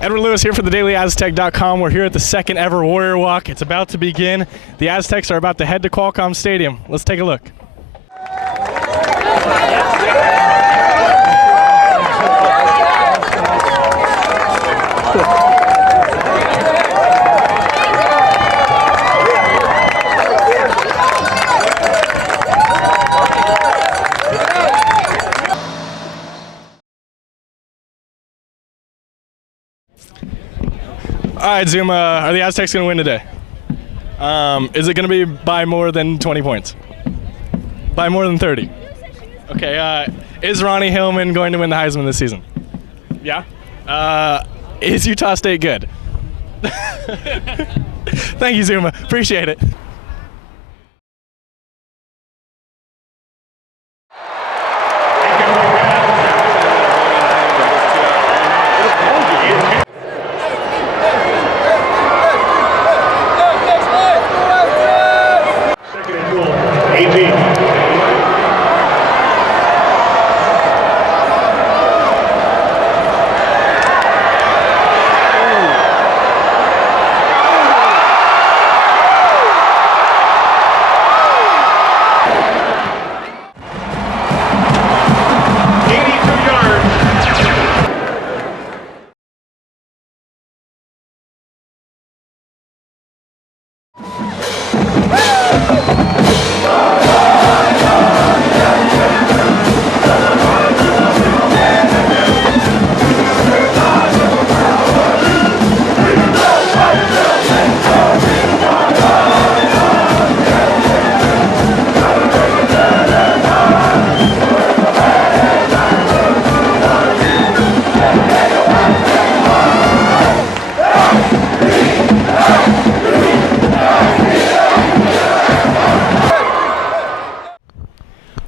Edward Lewis here for the Daily Aztec.com. We're here at the second ever Warrior Walk. It's about to begin. The Aztecs are about to head to Qualcomm Stadium. Let's take a look. All right, Zuma, are the Aztecs going to win today? Is it going to be by more than 20 points? By more than 30? Okay, is Ronnie Hillman going to win the Heisman this season? Yeah? Is Utah State good? Thank you, Zuma. Appreciate it.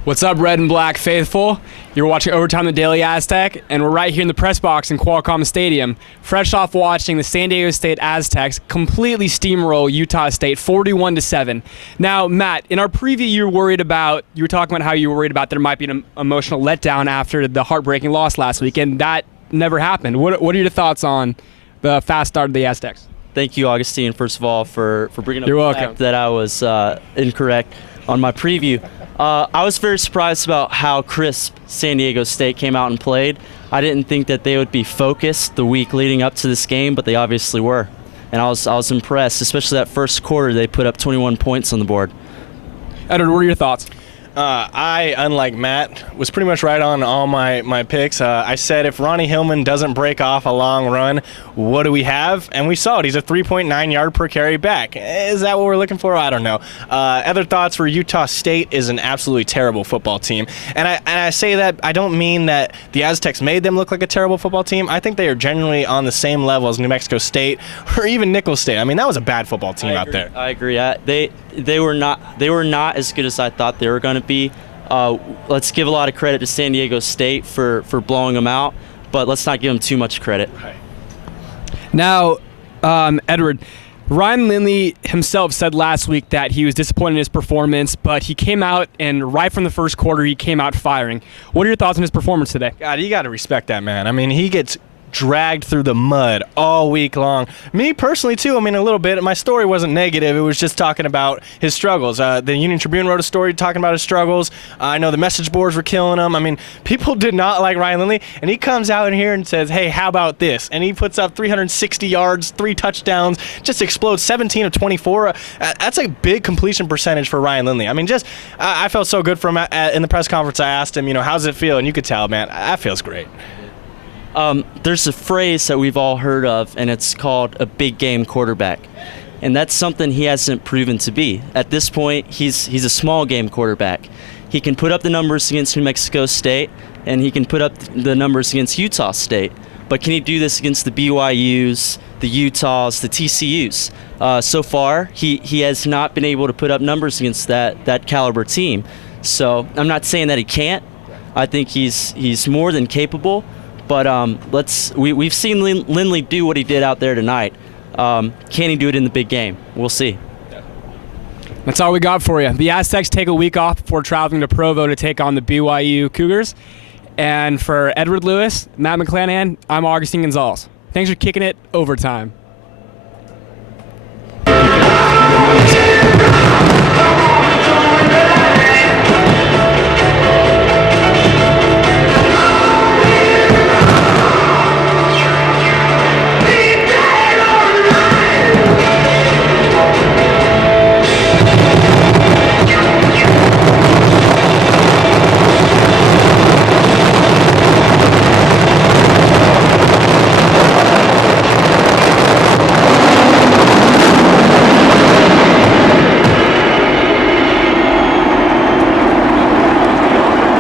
What's up, red and black faithful? You're watching Overtime the Daily Aztec, and we're right here in the press box in Qualcomm Stadium, fresh off watching the San Diego State Aztecs completely steamroll Utah State 41-7. Now, Matt, in our preview, you were talking about how you were worried about there might be an emotional letdown after the heartbreaking loss last week, and that never happened. What are your thoughts on the fast start of the Aztecs? Thank you, Augustine, first of all, for bringing up You're the welcome. fact that I was incorrect on my preview. I was very surprised about how crisp San Diego State came out and played. I didn't think that they would be focused the week leading up to this game, but they obviously were. And I was impressed, especially that first quarter. They put up 21 points on the board. Edward, what are your thoughts? I, unlike Matt, was pretty much right on all my picks. I said if Ronnie Hillman doesn't break off a long run, what do we have? And we saw it. He's a 3.9 yard per carry back. Is that what we're looking for? I don't know. Other thoughts for Utah State is an absolutely terrible football team. And I say that, I don't mean that the Aztecs made them look like a terrible football team. I think they are generally on the same level as New Mexico State or even Nicholls State. I mean, that was a bad football team out there. I agree. They were not as good as I thought they were going to be. Let's give a lot of credit to San Diego State for blowing them out, but let's not give them too much credit. Right. Now, Edward, Ryan Lindley himself said last week that he was disappointed in his performance, but he came out and right from the first quarter he came out firing. What are your thoughts on his performance today? God, you got to respect that man. I mean, he gets dragged through the mud all week long. Me personally too, I mean, a little bit. My story wasn't negative. It was just talking about his struggles. The Union Tribune wrote a story talking about his struggles. I know the message boards were killing him. I mean, people did not like Ryan Lindley, and he comes out in here and says, hey, how about this? And he puts up 360 yards, 3 touchdowns, just explodes 17 of 24. That's a big completion percentage for Ryan Lindley. I mean, I felt so good for him in the press conference. I asked him, how does it feel? And you could tell, man, that feels great. There's a phrase that we've all heard of, and it's called a big game quarterback. And that's something he hasn't proven to be. At this point, he's a small game quarterback. He can put up the numbers against New Mexico State, and he can put up the numbers against Utah State. But can he do this against the BYUs, the Utahs, the TCUs? So far, he has not been able to put up numbers against that caliber team. So I'm not saying that he can't. I think he's more than capable. But we've seen Lindley do what he did out there tonight. Can he do it in the big game? We'll see. That's all we got for you. The Aztecs take a week off before traveling to Provo to take on the BYU Cougars. And for Edward Lewis, Matt McClanahan, I'm Augustine Gonzalez. Thanks for kicking it overtime.